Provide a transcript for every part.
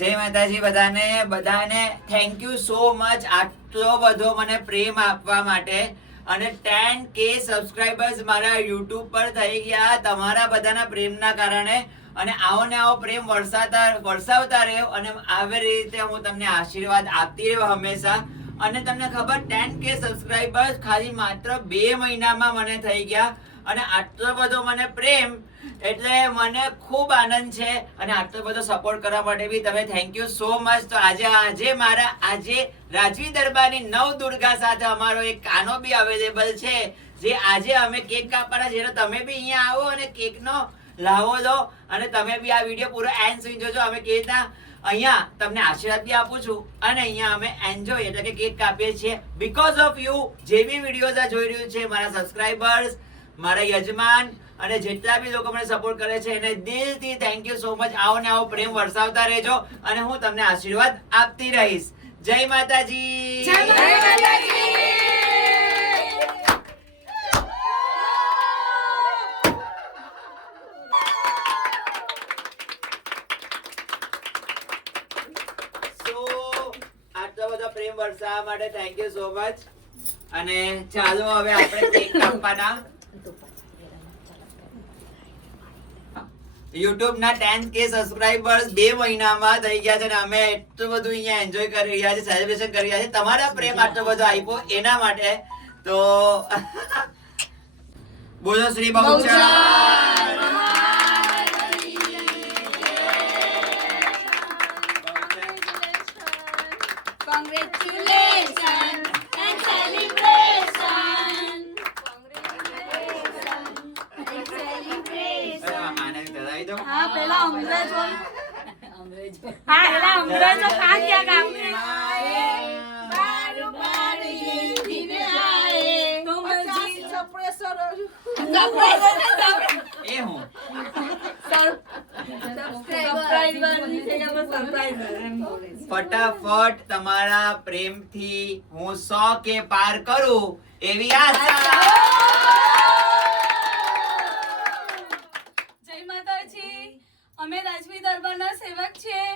જય માતાજી બધાને થેન્ક યુ સો મચ આટલો બધો મને પ્રેમ આપવા માટે અને 10k સબસ્ક્રાઇબર્સ મારા YouTube પર થઈ ગયા તમારા બધાના પ્રેમના કારણે અને આવો ને આવો પ્રેમ વરસાવતા રહ્યો અને આવી રીતે હું તમને આશીર્વાદ આપતી રહ્યો હંમેશા અને તમને ખબર 10k સબસ્ક્રાઇબર્સ ખાલી માત્ર 2 મહિનામાં મને થઈ ગયા અને આટલો બધો મને પ્રેમ એટલે મને ખૂબ આનંદ છે અને આટલો બધો સપોર્ટ કરવા માટે બી તમે થેન્ક યુ સો મચ. તો આજે રાજવી દરબારની નવદુર્ગા સાથે અમારો એક કાનો બી અવેલેબલ છે જે આજે અમે કેક કાપવાના છે. તમે બી અહીંયા આવો અને કેકનો લાવો લો અને તમે બી આ વિડીયો પૂરો એન્ડ સુધી જોજો. અમે કેવી રીતના અહીંયા તમને આશીર્વાદ બી આપું છું અને અહીંયા અમે એન્જોય એટલે કે કેક કાપીએ છીએ બીકોઝ ઓફ યુ. જે બી વિડીયોઝ આ જોઈ રહ્યું છે મારા સબસ્ક્રાઇબર્સ, મારા યજમાન અને જેટલા બી લોકો મને સપોર્ટ કરે છે એને દિલથી થેન્ક યુ સો મચ. આવો ને આવો પ્રેમ વરસાવતા રહેજો અને હું તમને આશીર્વાદ આપતી રહીશ. જય માતાજી. જય માતાજી. આટલો બધો પ્રેમ વરસાવવા માટે થેન્ક યુ સો મચ. અને ચાલો હવે આપણે કેક કાપવાના. YouTube ના 10k સબસ્ક્રાઇબર્સ 2 મહિનામાં થઈ ગયા છે અને અમે એટલું બધું અહીંયા એન્જોય કરી રહ્યા છે, સેલિબ્રેશન કરી રહ્યા છે તમારા પ્રેમ આટલો બધો આપ્યો એના માટે. તો બોલો શ્રી બહુચર. ફટાફટ તમારા પ્રેમથી હું 100k પાર કરું એવી આશા. જય માતાજી. અમે રાજવી દરબારના સેવક છીએ.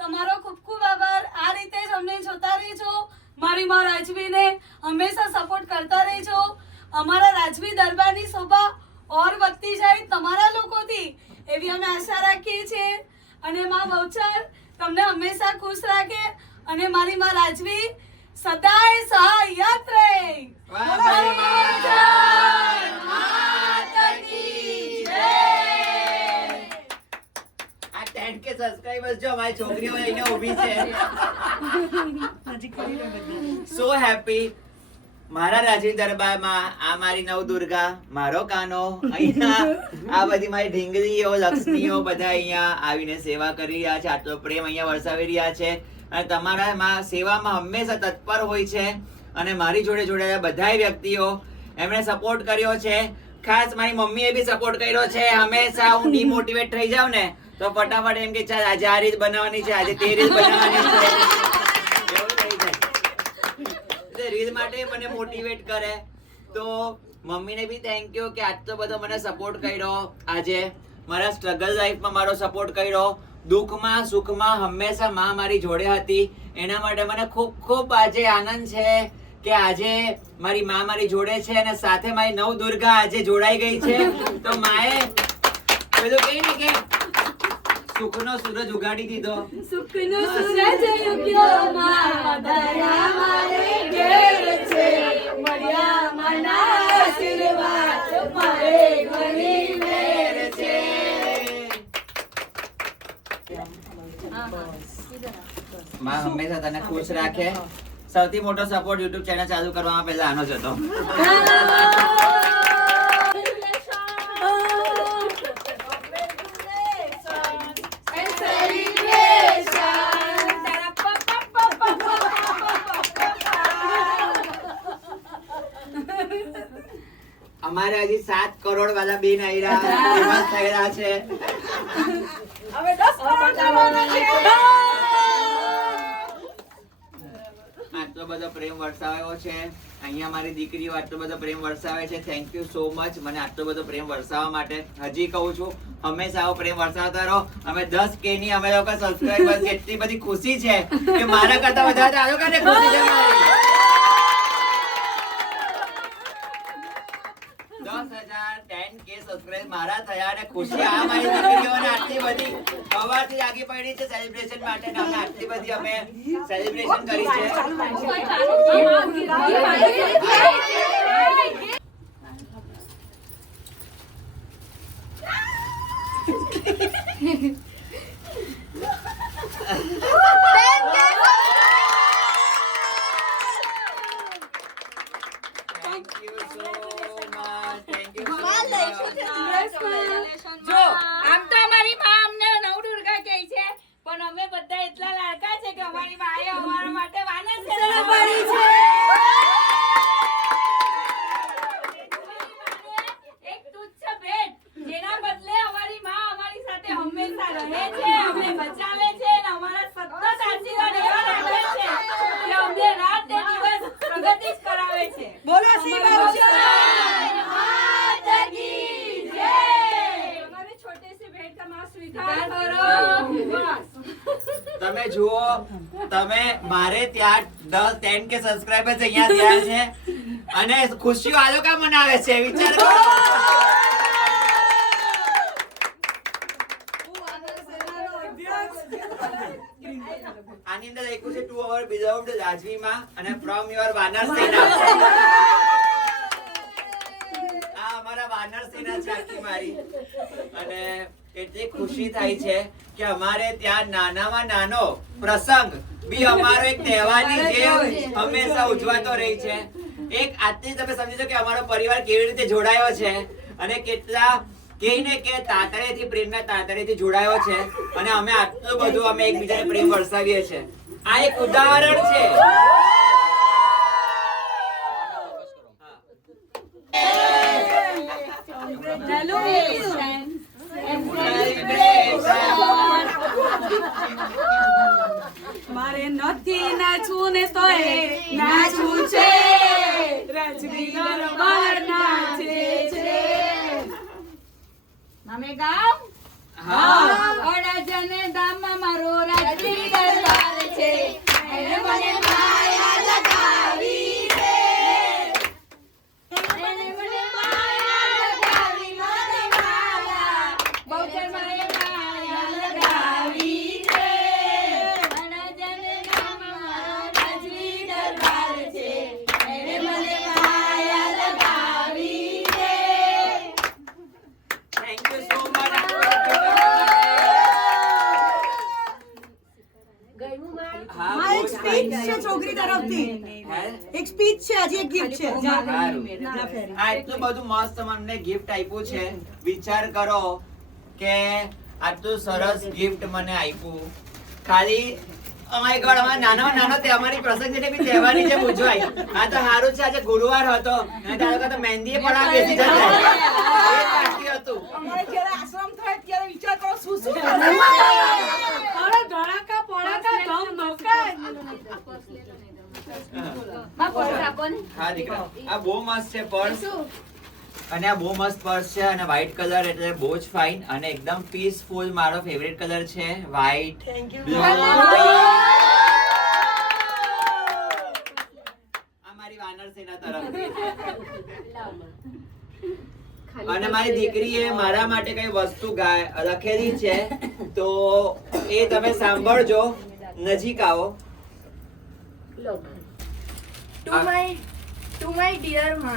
તમારો ખૂબ ખૂબ આભાર. આ રીતે જ અમને જોતા રહેજો. મારી માં રાજવીને હંમેશા સપોર્ટ કરતા રહેજો. અમારા રાજવી દરબારની શોભા ઓર વધતી જાય તમારા લોકોથી એવી અમે આશા રાખીએ છીએ અને માં બહુચર તમને હંમેશા ખુશ રાખે અને મારી માં રાજવી સદાય સહાયત રહે. આ 10k સબસ્ક્રાઇબર્સ જો મારી છોકરીઓ અહીંયા ઊભી છે. So happy. મારા રાજવી દરબારમાં આ મારી નવદુર્ગા, મારો કાનો, અહીંયા આ બધી મારી ઢીંગલીઓ, લક્ષ્મીઓ બધા અહીંયા આવીને સેવા કરી રહ્યા છે. આટલો પ્રેમ અહીંયા વરસાવી રહ્યા છે અને તમારા સેવામાં હંમેશા તત્પર હોય છે અને મારી જોડે જોડાયેલા બધા વ્યક્તિઓ એમણે સપોર્ટ કર્યો છે. ખાસ મારી મમ્મીએ બી સપોર્ટ કર્યો છે. હંમેશા હું ડિમોટિવેટ થઈ જાઉં ને તો ફટાફટ એમ કે ચાલ આજે આ રીત બનાવવાની છે, આજે તે રીત બનાવવાની છે. રીલ માટે મને મોટિવેટ કરે. તો મમ્મીને બી થેન્ક યુ કે આટલો બધો મને સપોર્ટ કર્યો. આજે મારા સ્ટ્રગલ લાઈફમાં મારો સપોર્ટ કર્યો. દુઃખમાં સુખમાં હંમેશા માં મારી જોડે હતી. એના માટે મને ખૂબ ખૂબ આજે આનંદ છે કે આજે મારી માં મારી જોડે છે અને સાથે મારી નવદુર્ગા આજે જોડાઈ ગઈ છે. તો માએ પેલું કહે ને કે સુખનો સૂરજ ઉગાડી દીધો. સુખનો સૂરજ ઉગ્યો માં દયા મારે ઘેર છે મળ્યા મના આશીર્વાદ મારે ઘણી મેર છે. માં હંમેશા તને ખુશ રાખે. સૌથી મોટો સપોર્ટ YouTube ચેનલ ચાલુ કરવામાં પહેલા આનો જ હતો. અમારે હજી 7 કરોડ વાળા બેન આયરા ફેમસ થયેલા છે. હવે 10 કરોડ જવાના છે. આટલો બધો પ્રેમ વરસાવ્યો છે. અહીંયા મારી દીકરીઓ આટલો બધો પ્રેમ વરસાવે છે. થેન્ક યુ સો મચ મને આટલો બધો પ્રેમ વરસાવવા માટે. હજી કહું છું હંમેશા આવો પ્રેમ વરસાવતા રહો. અમે 10K ની અમે લોકો સબસ્ક્રાઇબર્સ એટલી બધી ખુશી છે કે મારા કરતા વધારે આ લોકોને ખુશી છે મારી. 10,000 10K સબસ્ક્રાઇબ મારા થયા અને ખુશી આ મારી દીકરીઓને આટલી બધી સવારથી આગી પડી છે સેલિબ્રેશન માટે ને અમે આટલી બધી અમે સેલિબ્રેશન કરી છે. Thank you so much. Thank you so much. જો આમ તો અમારી માં અમને નવદુર્ગા કહે છે પણ અમે બધા એટલા લાડકા છે કે અમારી માએ અમારા માટે વાનર સેના ભરી છે. એક તુચ્છ ભેટ જેના બદલે અમારી માં અમારી સાથે હંમેશા રહે છે, અમને બચાવે છે અને અમારા સતત આશીર્વાદ એવા રાખે છે કે અમને રાત ને દિવસ પ્રગતિ જ કરાવે છે. બોલો શ્રી બાબુજી તમે જુઓ તમે મારે ત્યાં 10-10K સબસ્ક્રાઇબર્સ અહીંયા થયા છે અને ખુશીઓ આ લોકો મનાવે છે. વિચાર કરો. આની અંદર લખ્યું છે ટુ અવર બિલોવ્ડ રાજવીમાં અને ફ્રોમ યોર વાનર સેના. આ અમારા વાનર સેના છે આખી મારી. અને એટલી ખુશી થાય છે કે અમારે ત્યાં નાનામાં નાનો પ્રસંગ બી અમારો એક તહેવારની જેમ હંમેશા ઉજવાતો રહી છે. એક આજથી તમે સમજી કે અમારો પરિવાર કેવી રીતે જોડાયો છે અને કેટલા કહીને કે તાતરેથી પ્રેમના તાતરેથી જોડાયો છે અને અમે આટલું બધું અમે એકબીજાને પ્રેમ વરસાવીએ છીએ. આ એક ઉદાહરણ છે. મારે નથી નાચવું ને તોય નાચવું છે. રાજવી દરબાર નાચે છે. અમે ગામ અડાજને ધામમાં મારો રાજવી દરબાર છે. એને મને માયા લગાવી રે. એને મને માયા લગાવી મને માયા. બહુચર મને માયા લગાવી રે. અડાજને ધામમાં મારો રાજવી દરબાર છે. એને મને માયા લગાવી રે. Thank you so much. આ એક સ્પીચ છે છોકરી તરફથી. એક સ્પીચ છે હજી એક ગિફ્ટ છે. આ એટલું બધું મસ્ત મને ગિફ્ટ આપ્યું છે. વિચાર કરો કે આટલું સરસ ગિફ્ટ મને આપ્યું. ખાલી અમારી ઘરમાં નાનો તે અમારી પ્રસંગ છે બી તહેવારની જેમ ઉજવાય. આ તો સારું છે આજે ગુરુવાર હતો અને તારો તો મહેંદી પણ આ બેસી જતા. એ બાકી હતું. અમારે જ્યારે આશ્રમ થાય ત્યારે વિચાર કરો શું શું અરે ધડાકા પડાકા ધમ ધમકા. હા દીકરા આ બહુ મસ્ત છે પર્સ અને આ બહુ મસ્ત પર્સ છે અને વ્હાઈટ કલર એટલે બહુ જ ફાઇન અને એકદમ પીસફુલ મારો ફેવરેટ કલર છે વ્હાઈટ. આ મારી વાનર સેના તરફથી. અને મારી દીકરીએ મારા માટે કઈ વસ્તુ લખેલી છે તો એ તમે સાંભળજો. નજીક આવો. To my dear Ma,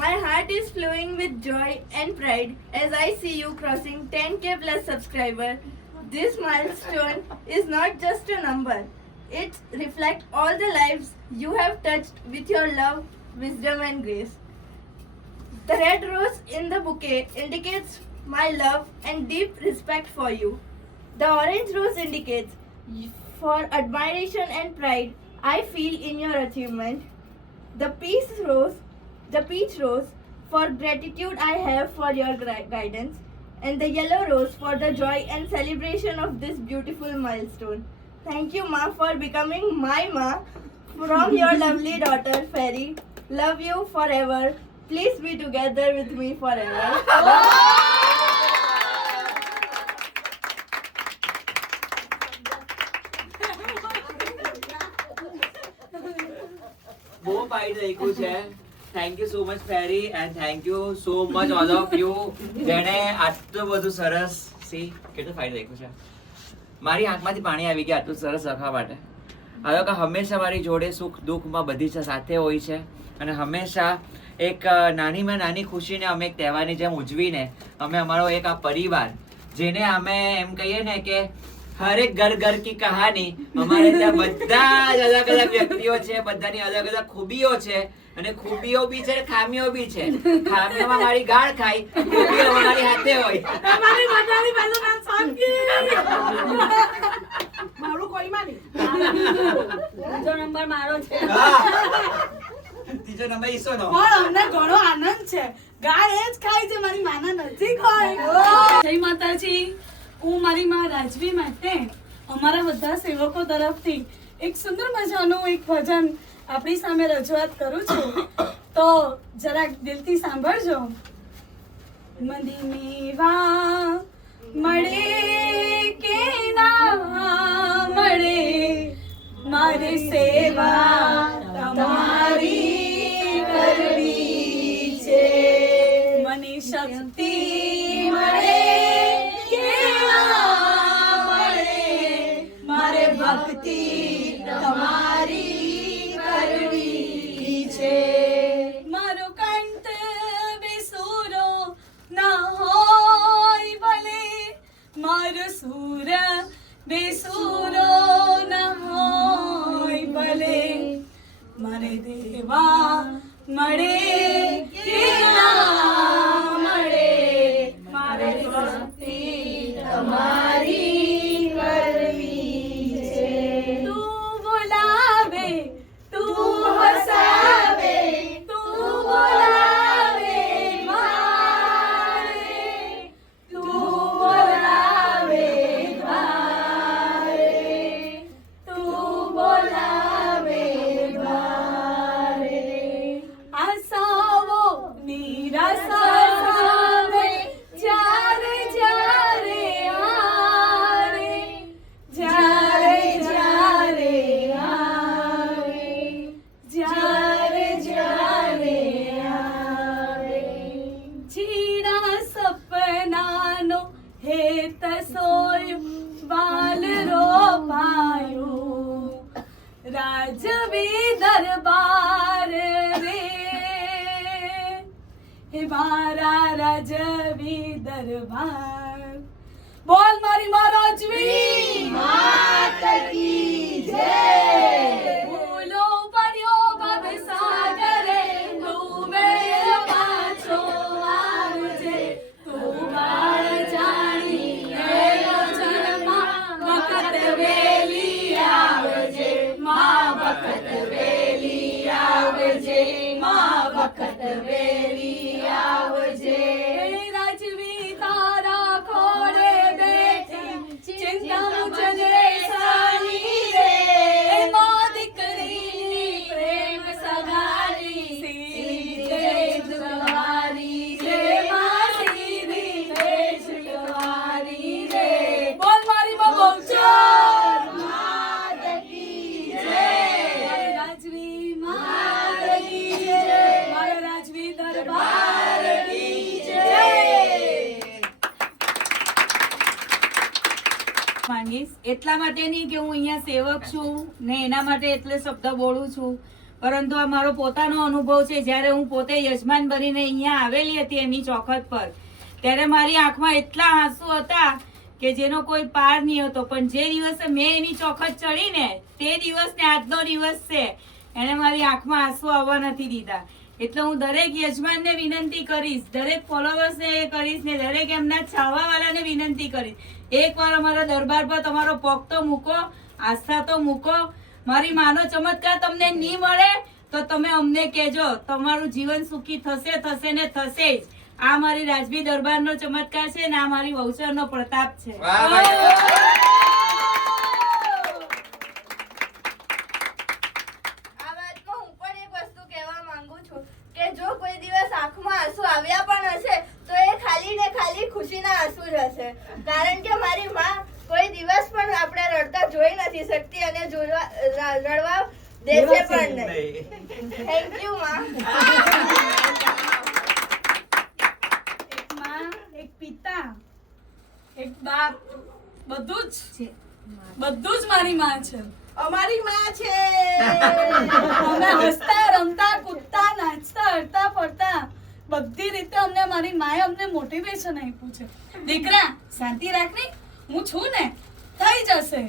my heart is flowing with joy and pride as I see you crossing 10K plus subscriber. This milestone is not just a number. It reflects all the lives you have touched with your love, wisdom and grace. The red rose in the bouquet indicates my love and deep respect for you. The orange rose indicates for admiration and pride I feel in your achievement. The peach rose for gratitude I have for your guidance, and the yellow rose for the joy and celebration of this beautiful milestone. Thank you, Ma, for becoming my Ma, From your lovely daughter, Fairy. Love you forever. Please be together with me forever. બહુ fight લખ્યું છે. Thank you so much fairy and thank you so much all of you જેણે આટલું બધું સરસ C કેટલું fight લખ્યું છે. મારી આંખમાંથી પાણી આવી ગયા આટલું સરસ લખવા માટે. આ લોકો હંમેશા મારી જોડે સુખ દુઃખમાં બધી સાથે હોય છે અને હંમેશા એક નાનીમાં નાની ખુશીને અમે એક તહેવારની જેમ ઉજવીને અમે અમારો એક આ પરિવાર જેને અમે એમ કહીએ ને કે હરેક ઘર ઘર કી કહાની અમારે ત્યાં બધા જ અલગ અલગ વ્યક્તિઓ છે, બધાની અલગ અલગ ખૂબીઓ છે અને ખૂબીઓ બી છે ખામીઓ બી છે. ખામીઓમાં મારી ગાળ ખાય, ખૂબીઓ મારી હાથે હોય. તમારી બધાની પહેલું નામ સોનકી. મારું કોઈમાં નહીં. બીજો નંબર મારો છે. ત્રીજો નંબર ઈસોનો. પણ અમને ઘણો આનંદ છે. ગાળ એ જ ખાય છે, મારી માના નજીક હોય. જય માતાજી. હું મારી માં રાજવી માટે અમારા બધા સેવકો તરફથી એક સુંદર મજાનું એક ભજન આપણી સામે રજૂઆત કરું છું. તો જરાક દિલથી સાંભળજો. મંદિની વા મળે કે ના મળે, મારી સેવા તમારી કરવી છે. મને શક્તિ મળે કે ના મળે, મારે ભક્તિ તમારી કરવી છે. મારો કંઠ બેસુરો ના હોય ભલે, મારો સૂર બેસુરો ના હોય ભલે, મારે દેવા મળે કે ના મળે, મારે ભક્તિ તમારી કરવી છે. તું બોલાવે, તું હસાવે, તું બોલાવે મારે, તું બોલાવે મારે, તું બોલાવે મારે. આશાઓ નિરાશા સામે જ્યારે જ્યારે આવે, જ્યારે જ્યારે આવે, જ્યારે જ્યારે આવે. જીણા સપનાનો હેત સોયું, બાલ રોપાયું, રાજવી દરબાર રે, હે મારા રાજવી દરબાર. બોલ મારી માં રાજવી માત કી જય. ભૂલો પડ્યો ભવસાગરે, ડૂબેલો પાછો આવજે, તું બાળ જાણી એલો જન્મા, વખત વેલી આવજે માં, વખત વેલી આવજે માં, વખત વેલી આવજે. રાજવી તારા ખોળે બેઠી, ચિંતા મુજને સાની રે, માં દીકરીની પ્રેમ સગારી, સીધી જુવારી રે માં, સીધી જુવારી રે. બોલ મારી માં બહુચર માત કી જય. મારી રાજવી માત કી જય, મારા રાજવી દરબાર કી જય. માંગીશ એટલા માટે નહીં કે હું અહીંયા સેવક છું ને એના માટે એટલે શબ્દ બોલું છું, પરંતુ આ મારો પોતાનો અનુભવ છે. જ્યારે હું પોતે યજમાન બનીને અહીંયા આવેલી હતી એની ચોખટ પર, ત્યારે મારી આંખમાં એટલા આંસુ હતા કે જેનો કોઈ પાર નહીં હતો. પણ જે દિવસે મેં એની ચોખટ ચડી ને તે દિવસ ને આજનો દિવસ છે, એને મારી આંખમાં આંસુ આવવા નથી દીધા. એટલે હું દરેક યજમાનને વિનંતી કરીશ, દરેક ફોલોવર્સને એ કરીશ ને દરેક એમના ચાહવાવાળાને વિનંતી કરીશ, એકવાર અમારા દરબાર પર તમારો પગ તો મૂકો, આસ્થા તો મૂકો. મારી માનો ચમત્કાર તમને નહીં મળે તો તમે અમને કહેજો, તમારું જીવન સુખી થશે થશે ને થશે જ. આ મારી રાજવી દરબારનો ચમત્કાર છે ને આ મારી વહુચરનો પ્રતાપ છે. વાહ ભાઈ. રડતા જોઈ નથી શકતી અને રડવા દેશે પણ નહીં. થેન્ક યુ માં. એક માં, એક પિતા, એક બાપ, બધું જ મારી માં છે. અમારી માં છે. અમે હસતા રમતા કૂદતા નાચતા હરતા ફરતા બધી રીતે અમને મારી માએ અમને મોટિવેશન આપ્યું છે. દીકરા શાંતિ રાખ ને, હું છું ને, થઈ જશે.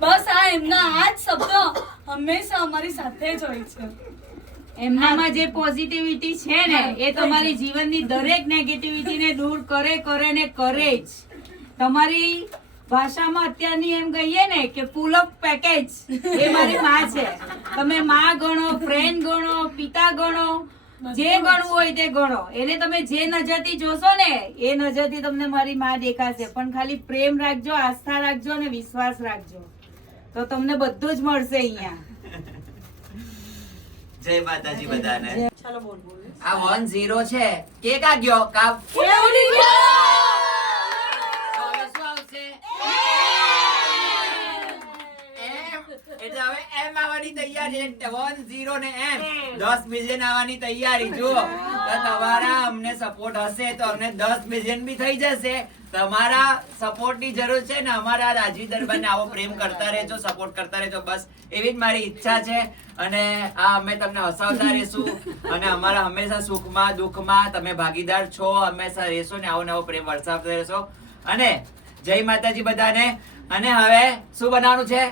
બસ આ એમના આ જ શબ્દો હંમેશા અમારી સાથે જ હોય છે. એમનામાં જે પોઝિટિવિટી છે ને એ તમારી જીવનની દરેક નેગેટિવિટીને દૂર કરે ને કરે જ. તમારી ભાષામાં અત્યારની એમ કહીએ ને કે ફૂલ ઓફ પેકેજ એ મારી માં છે. તમે માં ગણો, ફ્રેન્ડ ગણો, પિતા ગણો, જે ગણવું હોય તે ગણો. એને તમે જે નજરથી જોશો ને એ નજરથી તમને મારી માં દેખાશે. પણ ખાલી પ્રેમ રાખજો, આસ્થા રાખજો અને વિશ્વાસ રાખજો, તો તમને બધું જ મળશે અહીંયા. જય માતાજી બધાને. આ 1-0 છે. કેક આ ગયો કાપ. હવે શું આવશે? એટલે હવે એમ આવવાની તૈયારી. 1-0 ને એમ 10 મિલિયન આવવાની તૈયારી. જુઓ તો તમારા અમને સપોર્ટ હશે તો અમને 10 મિલિયન બી થઈ જશે. તમારા સપોર્ટ ની જરૂર છે ને. અમારા રાજવી દરબારને આવો પ્રેમ કરતા રહેજો, સપોર્ટ કરતા રહેજો. બસ એવી જ મારી ઈચ્છા છે. અને આ અમે તમને હસાવતા રહેશું અને અમારા હંમેશા સુખમાં દુઃખમાં તમે ભાગીદાર છો. હંમેશા રહેશો ને આવો નવો પ્રેમ વરસાવતા રહેશો. અને જય માતાજી બધાને. અને હવે શું બનાવવાનું છે?